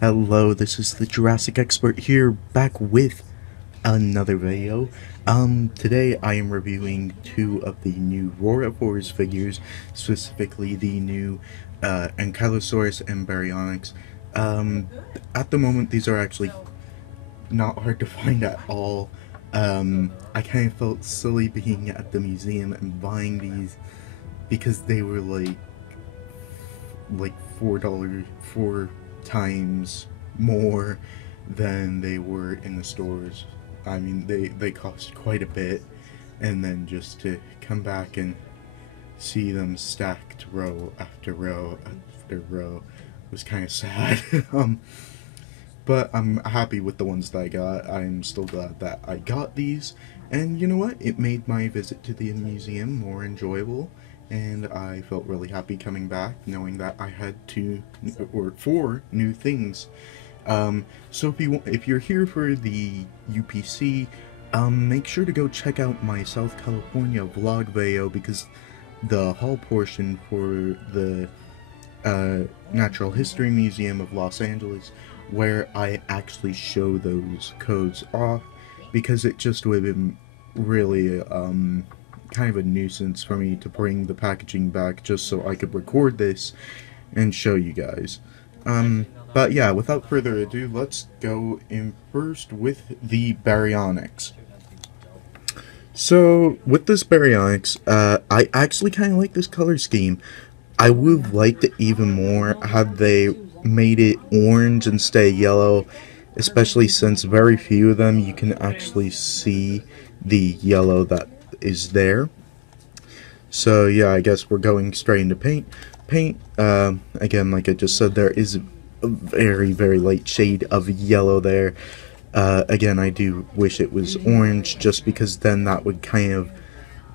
Hello, this is the Jurassic expert here, back with another video. Today I am reviewing two of the new Roarivores figures, specifically the new Ankylosaurus and Baryonyx. At the moment, these are actually not hard to find at all. I kind of felt silly being at the museum and buying these because they were like $4, 4 times more than they were in the stores. I mean, they cost quite a bit, and then just to come back and see them stacked row after row after row was kind of sad. But I'm happy with the ones that I got. I'm still glad that I got these, and you know what? It made my visit to the museum more enjoyable, and I felt really happy coming back knowing that I had 4 new things. So if you're here for the UPC, make sure to go check out my South California vlog video, because the haul portion for the Natural History Museum of Los Angeles, where I actually show those codes off, because it just would have been really kind of a nuisance for me to bring the packaging back just so I could record this and show you guys. But yeah, without further ado, let's go in first with the Baryonyx. So, with this Baryonyx, I actually kind of like this color scheme. I would have liked it even more had they made it orange instead of yellow, especially since very few of them you can actually see the yellow that is there. So yeah, I guess we're going straight into paint. Again, like I just said, there is a very light shade of yellow there. Again, I do wish it was orange, just because then that would kind of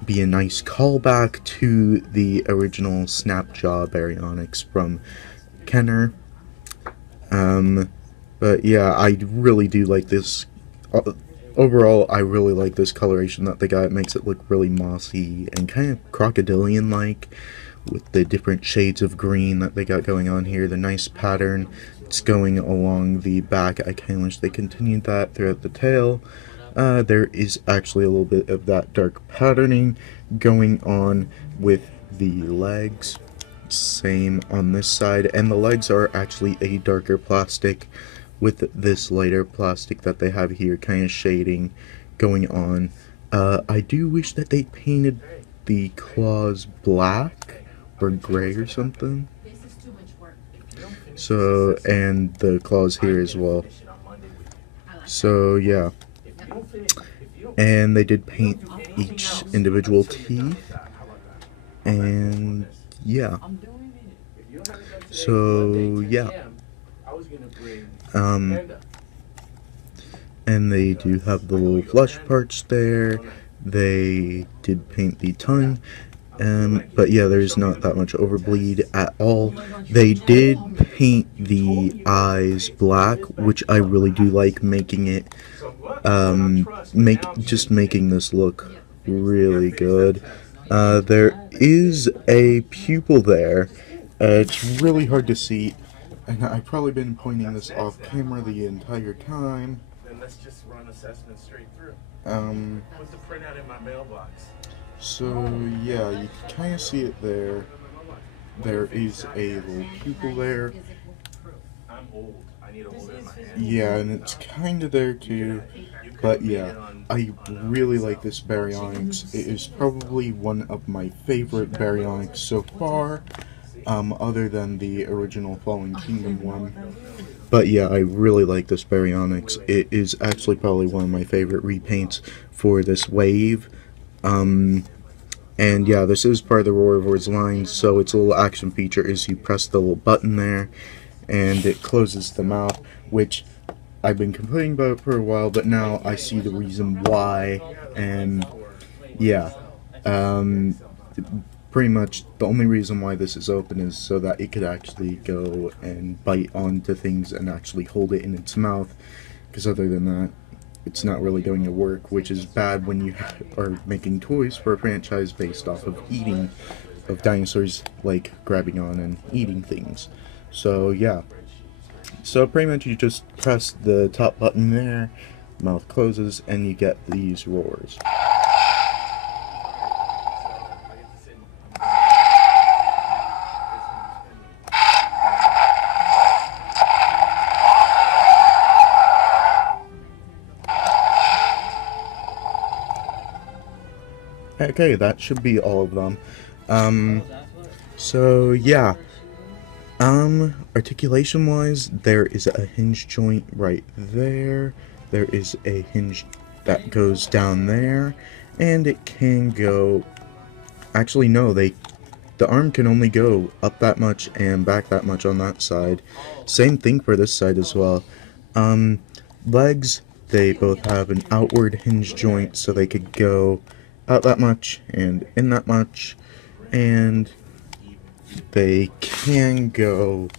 be a nice callback to the original Snapjaw Baryonyx from Kenner. But yeah, I really do like this. Overall, I really like this coloration that they got. It makes it look really mossy and kind of crocodilian-like, with the different shades of green that they got going on here. The nice pattern that's going along the back. I kind of wish they continued that throughout the tail. There is actually a little bit of that dark patterning going on with the legs. Same on this side, and the legs are actually a darker plastic with this lighter plastic that they have here, kind of shading going on. I do wish that they painted the claws black or gray or something. So, and the claws here as well. So yeah, and they did paint each individual teeth, and yeah. So yeah, and they do have the little flesh parts there. They did paint the tongue, but yeah, there's not that much overbleed at all. They did paint the eyes black, which I really do like, making it making this look really good. There is a pupil there. It's really hard to see, and I've probably been pointing this off camera the entire time. Then let's just run assessment straight through. Put the printout in my mailbox. So yeah, you can kind of see it there. There is a little pupil there. I'm old. I need to hold it in my hand. Yeah, and it's kind of there too. But yeah, I really like this Baryonyx. It is probably one of my favorite Baryonyx so far, other than the original Fallen Kingdom one. But yeah, I really like this Baryonyx. It is actually probably one of my favorite repaints for this wave. And yeah, this is part of the Roarivores line, so its a little action feature is you press the little button there, and it closes the mouth, which I've been complaining about for a while, but now I see the reason why. And yeah, pretty much the only reason why this is open is so that it could actually go and bite onto things and actually hold it in its mouth, because other than that, it's not really going to work, which is bad when you are making toys for a franchise based off of eating, of dinosaurs like grabbing on and eating things. So yeah, So pretty much you just press the top button there, mouth closes, and you get these roars. Okay, that should be all of them. So yeah. Articulation wise, there is a hinge joint right there. There is a hinge that goes down there, and it can go, actually no, the arm can only go up that much and back that much on that side. Same thing for this side as well. Legs, they both have an outward hinge joint, so they could go out that much and in that much, and they can go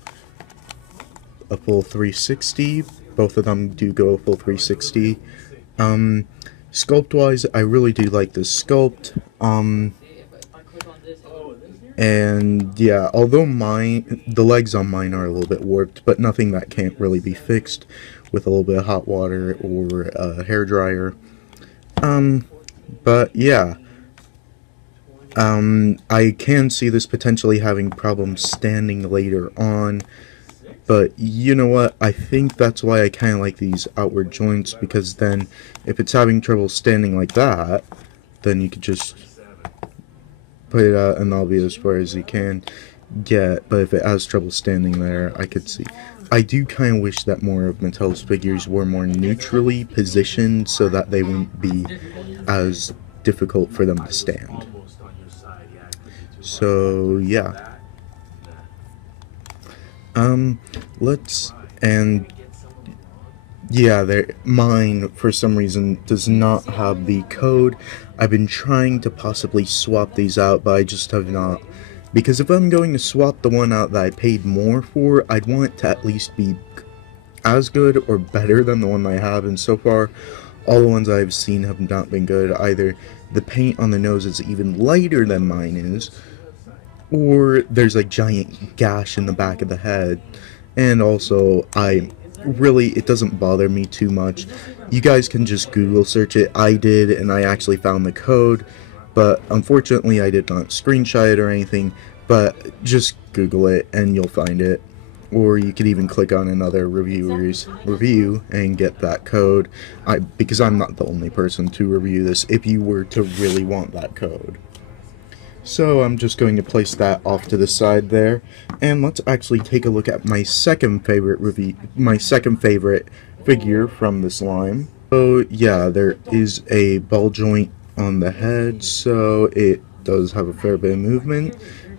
a full 360. Both of them do go a full 360. Sculpt wise, I really do like this sculpt. And yeah, although the legs on mine are a little bit warped, but nothing that can't really be fixed with a little bit of hot water or a hair dryer. But yeah, I can see this potentially having problems standing later on, but you know what, I think that's why I kind of like these outward joints, because then if it's having trouble standing like that, then you could just put it out and that'll be as far as you can get. But if it has trouble standing there, I could see. I do kind of wish that more of Mattel's figures were more neutrally positioned so that they wouldn't be as difficult for them to stand. So yeah, mine for some reason does not have the code. I've been trying to possibly swap these out, but I just have not, because if I'm going to swap the one out that I paid more for, I'd want it to at least be as good or better than the one I have, and so far all the ones I've seen have not been good. Either the paint on the nose is even lighter than mine is, or there's a giant gash in the back of the head. And also, it doesn't bother me too much. You guys can just Google search it. I did, and I actually found the code, but unfortunately I did not screenshot it or anything, but just Google it and you'll find it. Or you could even click on another reviewer's review and get that code, because I'm not the only person to review this if you were to really want that code. So I'm just going to place that off to the side there, and let's actually take a look at my second favorite figure from this line. So yeah, there is a ball joint on the head, so it does have a fair bit of movement,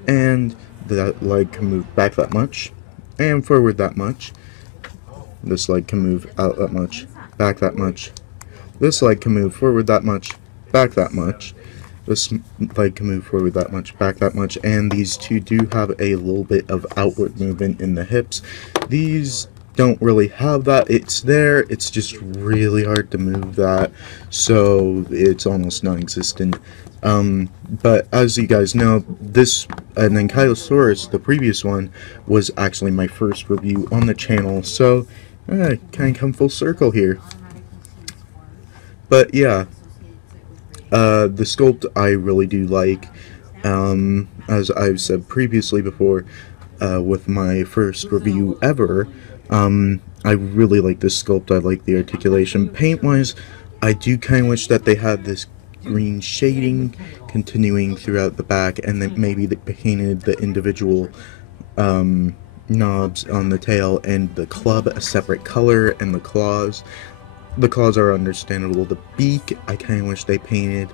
and that leg can move back that much and forward that much. This leg can move out that much, back that much. This leg can move forward that much, back that much. This leg can move forward that much, back that much, and these two do have a little bit of outward movement in the hips. These don't really have that. It's there, it's just really hard to move that, so it's almost non-existent. But as you guys know, an Ankylosaurus, the previous one, was actually my first review on the channel, so kind of come full circle here. But yeah, the sculpt I really do like. As I've said previously before, with my first review ever, I really like this sculpt. I like the articulation. Paint-wise, I do kind of wish that they had this green shading continuing throughout the back, and then maybe they painted the individual knobs on the tail and the club a separate color, and the claws. The claws are understandable. The beak, I kind of wish they painted.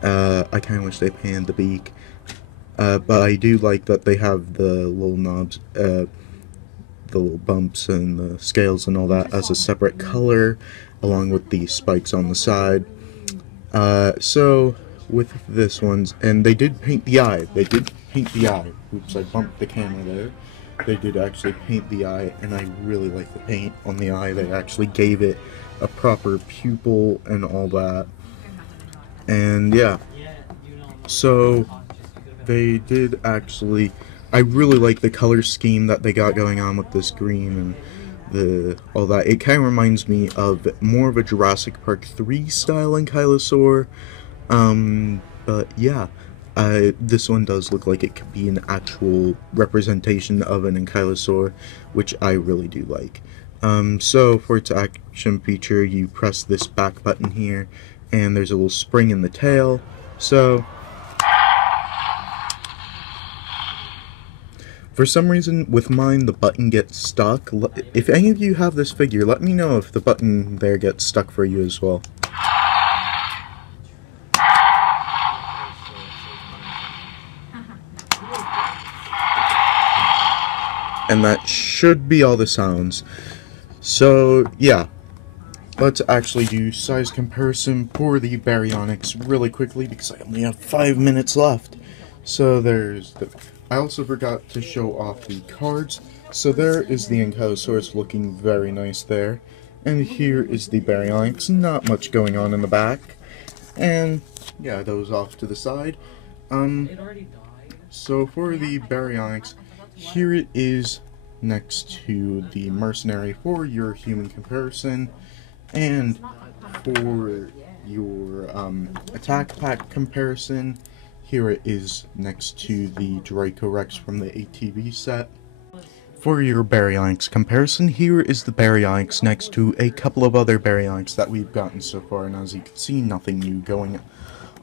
The beak. But I do like that they have the little knobs, the little bumps and the scales and all that as a separate color, along with the spikes on the side. So with this one's, and they did paint the eye. Oops, I bumped the camera there. They did actually paint the eye, and I really like the paint on the eye. They actually gave it a proper pupil and all that. And yeah, so they did actually I really like the color scheme that they got going on with this green and all that. It kind of reminds me of more of a Jurassic Park 3 style Ankylosaur. But yeah, this one does look like it could be an actual representation of an Ankylosaur, which I really do like. So for its action feature, you press this back button here, and there's a little spring in the tail. So for some reason, with mine, the button gets stuck. If any of you have this figure, let me know if the button there gets stuck for you as well. And that should be all the sounds. So, yeah. Let's actually do size comparison for the Baryonyx really quickly, because I only have 5 minutes left. So there's the... I also forgot to show off the cards. So there is the Ankylosaurus looking very nice there. And here is the Baryonyx, not much going on in the back. And yeah, those off to the side. So for the Baryonyx, here it is next to the Mercenary for your human comparison. And for your attack pack comparison, here it is next to the Dracorex from the ATV set. For your Baryonyx comparison, here is the Baryonyx next to a couple of other Baryonyx that we've gotten so far, and as you can see, nothing new going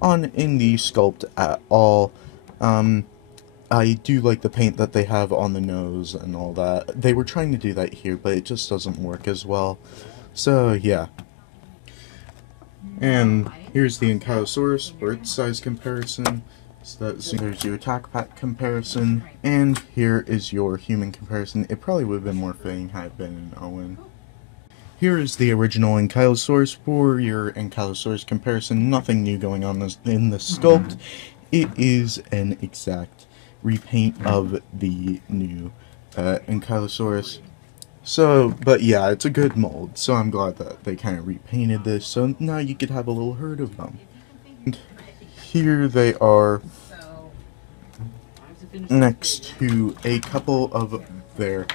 on in the sculpt at all. I do like the paint that they have on the nose and all that. They were trying to do that here, but it just doesn't work as well. So, yeah. And here's the Ankylosaurus for its size comparison. So there's your attack pack comparison, and here is your human comparison. It probably would have been more fitting had it been an Owen. Here is the original Ankylosaurus for your Ankylosaurus comparison. Nothing new going on in the sculpt. It is an exact repaint of the new Ankylosaurus. So, but yeah, it's a good mold, so I'm glad that they kind of repainted this, so now you could have a little herd of them. And here they are next to a couple of the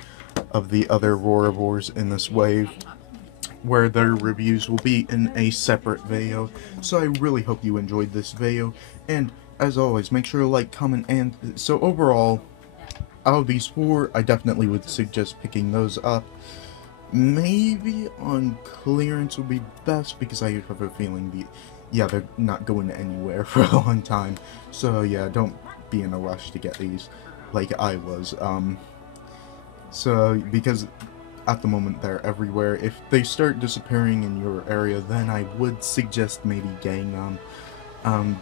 other Roarivores in this wave, where their reviews will be in a separate video. So I really hope you enjoyed this video, and as always, make sure to like, comment, and so overall, out of these 4, I definitely would suggest picking those up. Maybe on clearance would be best, because I have a feeling they're not going anywhere for a long time. So yeah, don't be in a rush to get these, like I was. So, because at the moment they're everywhere. If they start disappearing in your area, then I would suggest maybe getting them.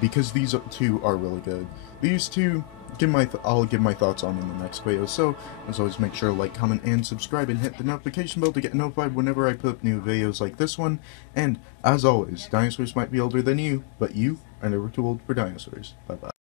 Because these 2 are really good. These 2, I'll give my thoughts on in the next video. So, as always, make sure to like, comment, and subscribe, and hit the notification bell to get notified whenever I put up new videos like this one. And, as always, dinosaurs might be older than you, but you are never too old for dinosaurs. Bye-bye.